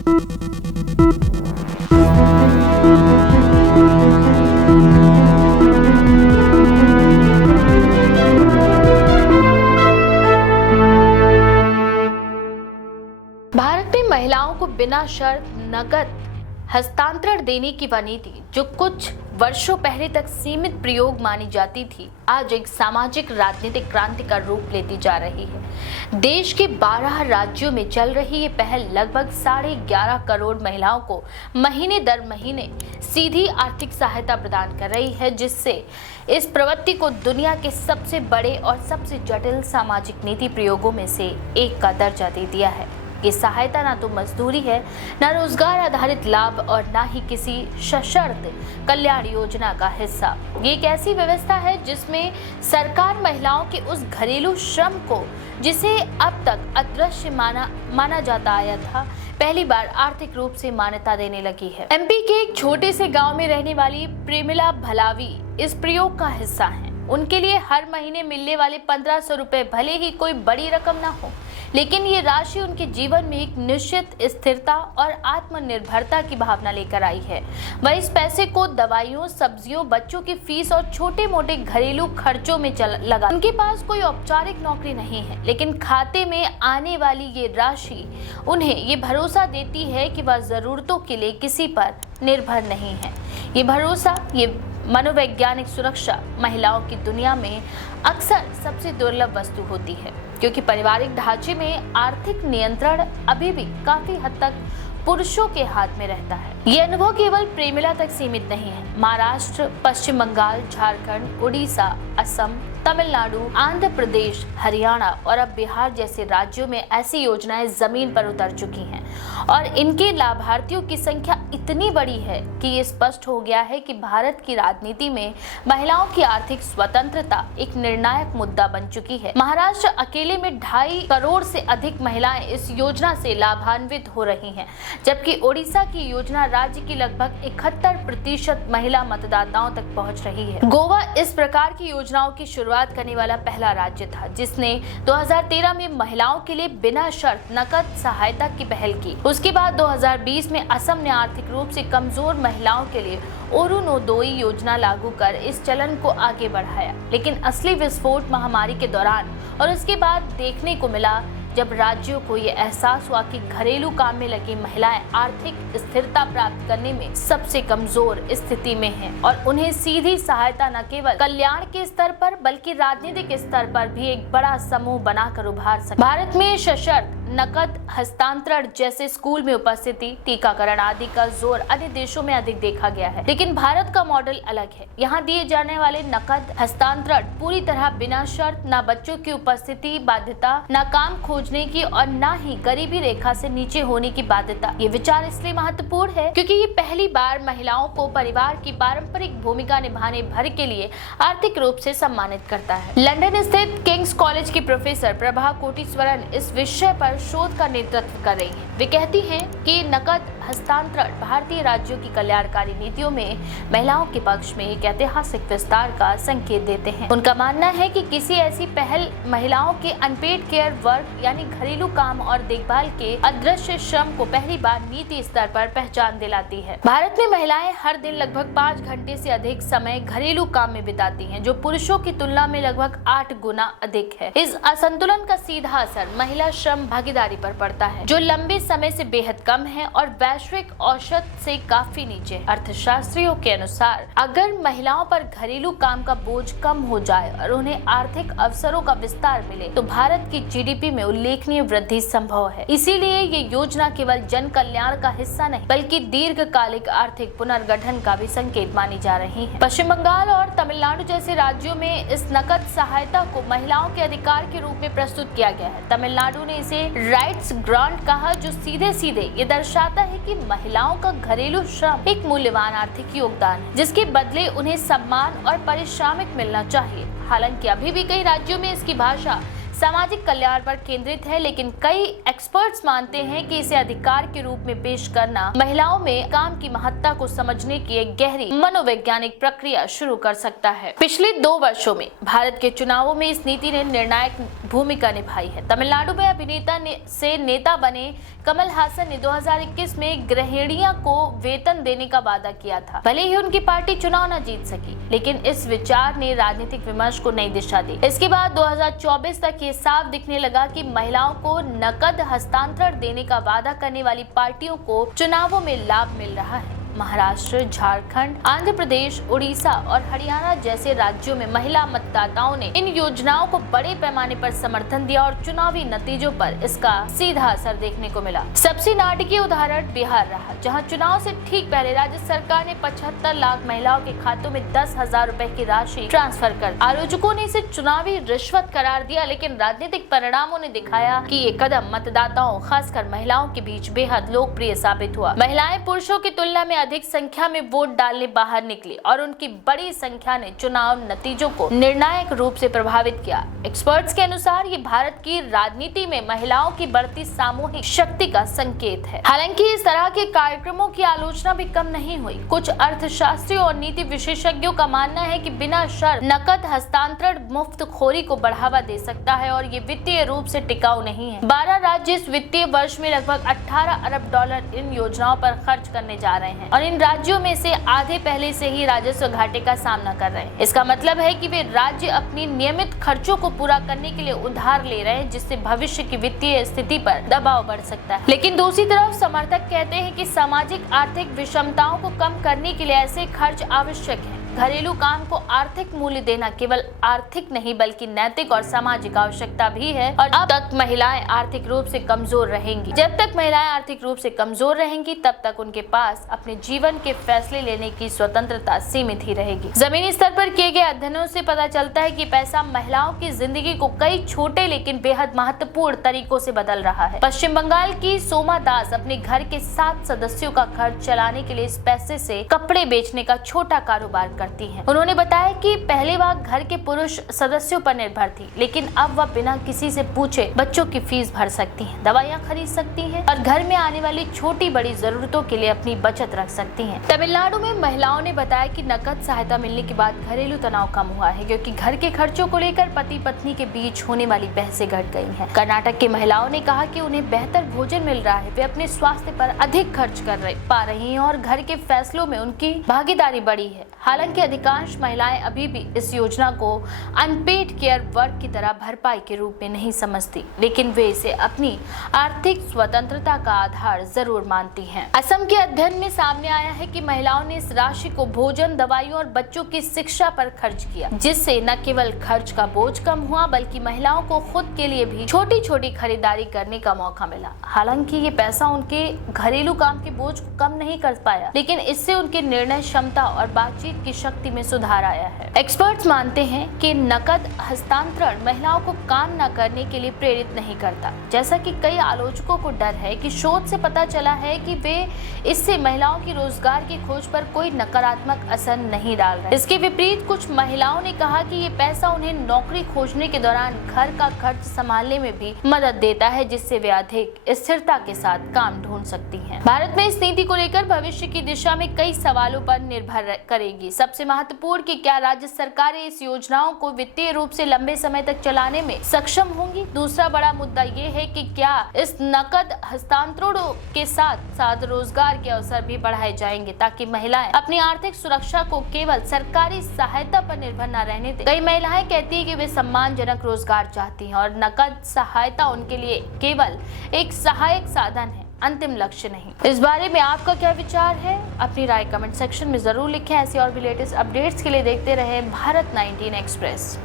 भारत में महिलाओं को बिना शर्त नकद हस्तांतरण देने की वह नीति, जो कुछ वर्षों पहले तक सीमित प्रयोग मानी जाती थी, आज एक सामाजिक राजनीतिक क्रांति का रूप लेती जा रही है। देश के 12 राज्यों में चल रही ये पहल लगभग 11.5 करोड़ महिलाओं को महीने दर महीने सीधी आर्थिक सहायता प्रदान कर रही है, जिससे इस प्रवृत्ति को दुनिया के सबसे बड़े और सबसे जटिल सामाजिक नीति प्रयोगों में से एक का दर्जा दे दिया है। ये सहायता ना तो मजदूरी है, ना रोजगार आधारित लाभ और ना ही किसी सशर्त कल्याण योजना का हिस्सा। ये एक ऐसी व्यवस्था है जिसमें सरकार महिलाओं के उस घरेलू श्रम को, जिसे अब तक अदृश्य माना जाता आया था, पहली बार आर्थिक रूप से मान्यता देने लगी है। एमपी के एक छोटे से गांव में रहने वाली प्रेमिला भलावी इस प्रयोग का हिस्सा है। उनके लिए हर महीने मिलने वाले 1500 रुपए भले ही कोई बड़ी रकम ना हो, लेकिन ये राशि उनके जीवन में एक निश्चित स्थिरता और आत्मनिर्भरता की भावना लेकर आई है। वह इस पैसे को दवाइयों, सब्जियों, बच्चों की फीस और छोटे मोटे घरेलू खर्चों में लगा। उनके पास कोई औपचारिक नौकरी नहीं है, लेकिन खाते में आने वाली ये राशि उन्हें ये भरोसा देती है कि वह जरूरतों के लिए किसी पर निर्भर नहीं है। ये भरोसा, ये मनोवैज्ञानिक सुरक्षा महिलाओं की दुनिया में अक्सर सबसे दुर्लभ वस्तु होती है, क्योंकि पारिवारिक ढांचे में आर्थिक नियंत्रण अभी भी काफी हद तक पुरुषों के हाथ में रहता है। ये अनुभव केवल प्रेमिला तक सीमित नहीं है। महाराष्ट्र, पश्चिम बंगाल, झारखंड, उड़ीसा, असम, तमिलनाडु, आंध्र प्रदेश, हरियाणा और अब बिहार जैसे राज्यों में ऐसी योजनाएं जमीन पर उतर चुकी हैं और इनके लाभार्थियों की संख्या इतनी बड़ी है कि ये स्पष्ट हो गया है कि भारत की राजनीति में महिलाओं की आर्थिक स्वतंत्रता एक निर्णायक मुद्दा बन चुकी है। महाराष्ट्र अकेले में 2.5 करोड़ से अधिक महिलाएं इस योजना से लाभान्वित हो रही हैं, जबकि ओडिशा की योजना राज्य की लगभग 71% महिला मतदाताओं तक पहुंच रही है। गोवा इस प्रकार की योजनाओं की शुरुआत करने वाला पहला राज्य था, जिसने 2013 में महिलाओं के लिए बिना शर्त नकद सहायता की पहल की। उसके बाद 2020 में असम ने आर्थिक रूप से कमजोर महिलाओं के लिए ओरुनोदोई योजना लागू कर इस चलन को आगे बढ़ाया। लेकिन असली विस्फोट महामारी के दौरान और उसके बाद देखने को मिला, जब राज्यों को ये एहसास हुआ कि घरेलू काम में लगी महिलाएं आर्थिक स्थिरता प्राप्त करने में सबसे कमजोर स्थिति में हैं और उन्हें सीधी सहायता न केवल कल्याण के स्तर पर बल्कि राजनीतिक स्तर पर भी एक बड़ा समूह बनाकर उभार सके। भारत में सशर्त नकद हस्तांतरण जैसे स्कूल में उपस्थिति, टीकाकरण आदि का जोर अन्य देशों में अधिक देखा गया है, लेकिन भारत का मॉडल अलग है। यहाँ दिए जाने वाले नकद हस्तांतरण पूरी तरह बिना शर्त, न बच्चों की उपस्थिति बाध्यता, न काम खोजने की और न ही गरीबी रेखा से नीचे होने की बाध्यता। ये विचार इसलिए महत्वपूर्ण है क्योंकि ये पहली बार महिलाओं को परिवार की पारंपरिक भूमिका निभाने भर के लिए आर्थिक रूप से सम्मानित करता है। लंदन स्थित किंग्स कॉलेज की प्रोफेसर प्रभा कोटीश्वरन इस विषय पर शोध का नेतृत्व कर रही हैं। वे कहती हैं कि नकद हस्तांतरण भारतीय राज्यों की कल्याणकारी नीतियों में महिलाओं के पक्ष में एक ऐतिहासिक विस्तार का संकेत देते हैं। उनका मानना है कि किसी ऐसी पहल महिलाओं के अनपेड केयर वर्क यानी घरेलू काम और देखभाल के अदृश्य श्रम को पहली बार नीति स्तर पर पहचान दिलाती है। भारत में महिलाएं हर दिन लगभग 5 घंटे से अधिक समय घरेलू काम में बिताती हैं, जो पुरुषों की तुलना में लगभग 8 गुना अधिक है। इस असंतुलन का सीधा असर महिला श्रम भागीदारी पर पड़ता है, जो लंबे समय से बेहद कम है और वैश्विक औसत से काफी नीचे है। अर्थशास्त्रियों के अनुसार अगर महिलाओं पर घरेलू काम का बोझ कम हो जाए और उन्हें आर्थिक अवसरों का विस्तार मिले तो भारत की जीडीपी में उल्लेखनीय वृद्धि संभव है। इसीलिए ये योजना केवल जन कल्याण का हिस्सा नहीं बल्कि दीर्घकालिक आर्थिक पुनर्गठन का भी संकेत मानी जा रही है। पश्चिम बंगाल और तमिलनाडु जैसे राज्यों में इस नकद सहायता को महिलाओं के अधिकार के रूप में प्रस्तुत किया गया है। तमिलनाडु ने इसे राइट्स ग्रांट कहा, जो सीधे सीधे ये दर्शाता है कि महिलाओं का घरेलू श्रम एक मूल्यवान आर्थिक योगदान है, जिसके बदले उन्हें सम्मान और पारिश्रमिक मिलना चाहिए। हालांकि अभी भी कई राज्यों में इसकी भाषा सामाजिक कल्याण पर केंद्रित है, लेकिन कई एक्सपर्ट्स मानते हैं कि इसे अधिकार के रूप में पेश करना महिलाओं में काम की महत्ता को समझने की एक गहरी मनोवैज्ञानिक प्रक्रिया शुरू कर सकता है। पिछले 2 वर्षों में भारत के चुनावों में इस नीति ने निर्णायक भूमिका निभाई है। तमिलनाडु में अभिनेता से नेता बने कमल हासन ने 2021 में गृहिणियों को वेतन देने का वादा किया था। भले ही उनकी पार्टी चुनाव न जीत सकी, लेकिन इस विचार ने राजनीतिक विमर्श को नई दिशा दी। इसके बाद 2024 तक ये साफ दिखने लगा कि महिलाओं को नकद हस्तांतरण देने का वादा करने वाली पार्टियों को चुनावों में लाभ मिल रहा है। महाराष्ट्र, झारखंड, आंध्र प्रदेश, उड़ीसा और हरियाणा जैसे राज्यों में महिला मतदाताओं ने इन योजनाओं को बड़े पैमाने पर समर्थन दिया और चुनावी नतीजों पर इसका सीधा असर देखने को मिला। सबसे नाटकीय उदाहरण बिहार रहा, जहां चुनाव से ठीक पहले राज्य सरकार ने 75 लाख महिलाओं के खातों में 10,000 रुपए की राशि ट्रांसफर कर आयोजकों ने इसे चुनावी रिश्वत करार दिया। लेकिन राजनीतिक परिणामों ने दिखाया कि ये कदम मतदाताओं, खासकर महिलाओं के बीच बेहद लोकप्रिय साबित हुआ। महिलाएं पुरुषों की तुलना में अधिक संख्या में वोट डालने बाहर निकली और उनकी बड़ी संख्या ने चुनाव नतीजों को निर्णायक रूप से प्रभावित किया। एक्सपर्ट्स के अनुसार ये भारत की राजनीति में महिलाओं की बढ़ती सामूहिक शक्ति का संकेत है। हालांकि इस तरह के कार्यक्रमों की आलोचना भी कम नहीं हुई। कुछ अर्थशास्त्रियों और नीति विशेषज्ञों का मानना है कि बिना शर्त नकद हस्तांतरण मुफ्तखोरी को बढ़ावा दे सकता है और ये वित्तीय रूप से टिकाऊ नहीं है। 12 राज्य इस वित्तीय वर्ष में लगभग 18 अरब डॉलर इन योजनाओं पर खर्च करने जा रहे हैं और इन राज्यों में से आधे पहले से ही राजस्व घाटे का सामना कर रहे हैं। इसका मतलब है कि वे राज्य अपनी नियमित खर्चों को पूरा करने के लिए उधार ले रहे हैं, जिससे भविष्य की वित्तीय स्थिति पर दबाव बढ़ सकता है। लेकिन दूसरी तरफ समर्थक कहते हैं कि सामाजिक आर्थिक विषमताओं को कम करने के लिए ऐसे खर्च आवश्यक हैं। घरेलू काम को आर्थिक मूल्य देना केवल आर्थिक नहीं बल्कि नैतिक और सामाजिक आवश्यकता भी है और अब तक महिलाएं आर्थिक रूप से कमजोर रहेंगी। जब तक महिलाएं आर्थिक रूप से कमजोर रहेंगी तब तक उनके पास अपने जीवन के फैसले लेने की स्वतंत्रता सीमित ही रहेगी। जमीनी स्तर पर किए गए अध्ययनों से पता चलता है कि पैसा महिलाओं की जिंदगी को कई छोटे लेकिन बेहद महत्वपूर्ण तरीकों से बदल रहा है। पश्चिम बंगाल की सोमा दास अपने घर के 7 सदस्यों का खर्च चलाने के लिए इस पैसे से कपड़े बेचने का छोटा कारोबार करती हैं। उन्होंने बताया कि पहले वह घर के पुरुष सदस्यों पर निर्भर थी, लेकिन अब वह बिना किसी से पूछे बच्चों की फीस भर सकती हैं, दवाइयां खरीद सकती हैं और घर में आने वाली छोटी बड़ी जरूरतों के लिए अपनी बचत रख सकती हैं। तमिलनाडु में महिलाओं ने बताया कि नकद सहायता मिलने के बाद घरेलू तनाव कम हुआ है, क्योंकि घर के खर्चों को लेकर पति पत्नी के बीच होने वाली बहसें घट गई हैं। कर्नाटक की महिलाओं ने कहा कि उन्हें बेहतर भोजन मिल रहा है, वे अपने स्वास्थ्य पर अधिक खर्च पा रही हैं और घर के फैसलों में उनकी भागीदारी बढ़ी है। हालांकि अधिकांश महिलाएं अभी भी इस योजना को अनपेड केयर वर्क की तरह भरपाई के रूप में नहीं समझती, लेकिन वे इसे अपनी आर्थिक स्वतंत्रता का आधार जरूर मानती हैं। असम के अध्ययन में सामने आया है कि महिलाओं ने इस राशि को भोजन, दवाइयों और बच्चों की शिक्षा पर खर्च किया, जिससे न केवल खर्च का बोझ कम हुआ बल्कि महिलाओं को खुद के लिए भी छोटी छोटी खरीदारी करने का मौका मिला। हालांकि ये पैसा उनके घरेलू काम के बोझ को कम नहीं कर पाया, लेकिन इससे उनके निर्णय क्षमता और बातचीत की शक्ति में सुधार आया है। एक्सपर्ट्स मानते हैं कि नकद हस्तांतरण महिलाओं को काम न करने के लिए प्रेरित नहीं करता, जैसा कि कई आलोचकों को डर है कि शोध से पता चला है कि वे इससे महिलाओं की रोजगार की खोज पर कोई नकारात्मक असर नहीं डाल रहे। इसके विपरीत कुछ महिलाओं ने कहा कि ये पैसा उन्हें नौकरी खोजने के दौरान घर का खर्च संभालने में भी मदद देता है, जिससे वे अधिक स्थिरता के साथ काम ढूंढ सकती हैं। भारत में इस नीति को लेकर भविष्य की दिशा में कई सवालों पर निर्भर करेगी। सबसे महत्वपूर्ण कि क्या राज्य सरकारें इस योजनाओं को वित्तीय रूप से लंबे समय तक चलाने में सक्षम होंगी। दूसरा बड़ा मुद्दा ये है कि क्या इस नकद हस्तांतरणों के साथ साथ रोजगार के अवसर भी बढ़ाए जाएंगे, ताकि महिलाएं अपनी आर्थिक सुरक्षा को केवल सरकारी सहायता पर निर्भर न रहने दें। कई महिलाएं कहती है कि वे सम्मानजनक रोजगार चाहती हैं और नकद सहायता उनके लिए केवल एक सहायक साधन है, अंतिम लक्ष्य नहीं। इस बारे में आपका क्या विचार है? अपनी राय कमेंट सेक्शन में जरूर लिखें। ऐसी और भी लेटेस्ट अपडेट्स के लिए देखते रहें भारत 19 एक्सप्रेस।